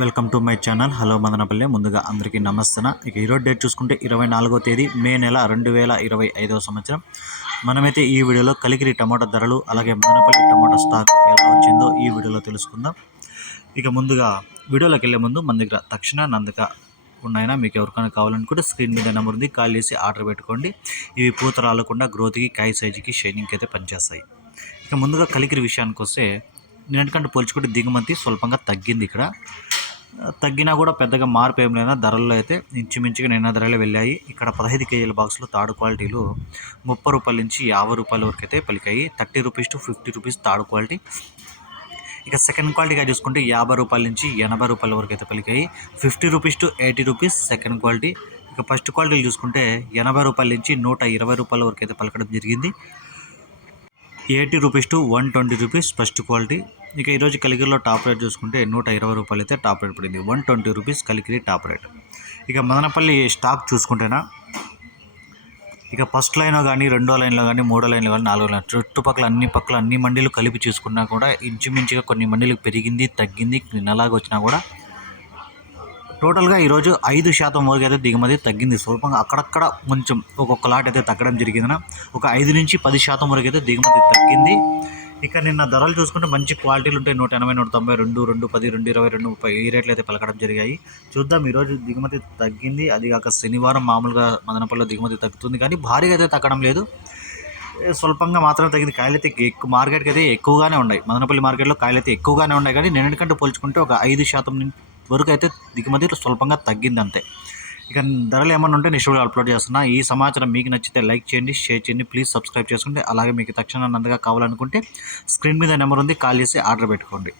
Welcome to my channel. Hello Madanapalle. ముందుగా అందరికీ నమస్తన. ఇక ఈరోజు డేట్ చూసుకుంటే ఇరవై నాలుగో తేదీ మే నెల రెండు వేల ఇరవై ఐదవ సంవత్సరం. మనమైతే ఈ వీడియోలో కలిగిరి టమాటా ధరలు అలాగే మదనపల్లి టమాటా స్టాక్ ఎలా వచ్చిందో ఈ వీడియోలో తెలుసుకుందాం. ఇక ముందుగా వీడియోలోకి వెళ్ళే ముందు మన దగ్గర తక్షణ నందక ఉన్నాయినా. మీకు ఎవరికైనా కావాలనుకుంటే స్క్రీన్ మీద నెంబర్ ఉంది. కాల్ చేసి ఆర్డర్ పెట్టుకోండి. ఇవి పూత రాలకుండా గ్రోత్కి కాయ సైజుకి షైనింగ్కి అయితే పనిచేస్తాయి. ఇక ముందుగా కలిగిరి విషయానికి వస్తే నిన్నటికంటే పోల్చుకుంటే దిగుమతి స్వల్పంగా తగ్గింది ఇక్కడ. తగ్గినా కూడా పెద్దగా మార్పు ఏం లేదా ధరల్లో అయితే ఇంచుమించుగా నిన్న ధరలు వెళ్ళాయి. ఇక్కడ పదహైదు కేజీల బాక్స్లో తాడు క్వాలిటీలు ముప్పై రూపాయల నుంచి యాభై రూపాయల వరకు అయితే పలికాయి. Thirty rupees to fifty rupees తాడు క్వాలిటీ. ఇక సెకండ్ క్వాలిటీగా చూసుకుంటే యాభై రూపాయల నుంచి ఎనభై రూపాయల వరకు అయితే పలికాయి. Fifty rupees to eighty rupees second quality. ఇక ఫస్ట్ క్వాలిటీలు చూసుకుంటే ఎనభై రూపాయల నుంచి నూట ఇరవై రూపాయల వరకు అయితే పలకడం జరిగింది. Eighty rupees to one twenty rupees first quality. ఇక ఈరోజు కలిగిరిలో టాప్ రేట్ చూసుకుంటే నూట ఇరవై రూపాయలు అయితే టాప్ రేట్ పడింది. One twenty rupees Kaligiri top rate. ఇక మదనపల్లి స్టాక్ చూసుకుంటేనా? ఇక ఫస్ట్ లైన్లో కానీ రెండో లైన్లో కానీ మూడో లైన్లో కానీ నాలుగో లైన్ చుట్టుపక్కల అన్ని పక్కల అన్ని మండీలు కలిపి చూసుకున్నా కూడా ఇంచుమించుగా కొన్ని మండీలు పెరిగింది తగ్గింది నెలాగా వచ్చినా కూడా టోటల్గా ఈరోజు ఐదు శాతం వరకు అయితే దిగుమతి తగ్గింది. స్వల్పంగా అక్కడక్కడ కొంచెం ఒక్కొక్క లాట్ అయితే తగ్గడం జరిగింది ఒక ఐదు నుంచి పది శాతం వరకు అయితే దిగుమతి తగ్గింది. ఇక నిన్న ధరలు చూసుకుంటే మంచి క్వాలిటీలు ఉంటాయి. నూట ఎనభై నూట తొంభై రెండు రెండు పది రెండు ఇరవై రెండు ముప్పై ఈ రేట్లు అయితే పలకడం జరిగాయి. చూద్దాం ఈరోజు దిగుమతి తగ్గింది. అది కాక శనివారం మామూలుగా మదనపల్లిలో దిగుమతి తగ్గుతుంది కానీ భారీగా అయితే తగ్గడం లేదు. స్వల్పంగా మాత్రమే తగ్గింది. కాయలు అయితే ఎక్కువ మార్కెట్కి అయితే ఎక్కువగానే ఉన్నాయి. మదనపల్లి మార్కెట్లో కాయలైతే ఎక్కువగానే ఉన్నాయి కానీ నిన్నటికంటే పోల్చుకుంటే ఒక ఐదు శాతం వరకు అయితే దిగుమతి స్వల్పంగా తగ్గింది అంతే ఇక ధరలు ఏమన్నా ఉంటే నేను వీడియో అప్లోడ్ చేస్తున్నా. ఈ సమాచారం మీకు నచ్చితే లైక్ చేయండి షేర్ చేయండి ప్లీజ్ సబ్స్క్రైబ్ చేసుకుంటే అలాగే మీకు తక్షణ నందగా కావాలనుకుంటే స్క్రీన్ మీద నెంబర్ ఉంది కాల్ చేసి ఆర్డర్ పెట్టుకోండి.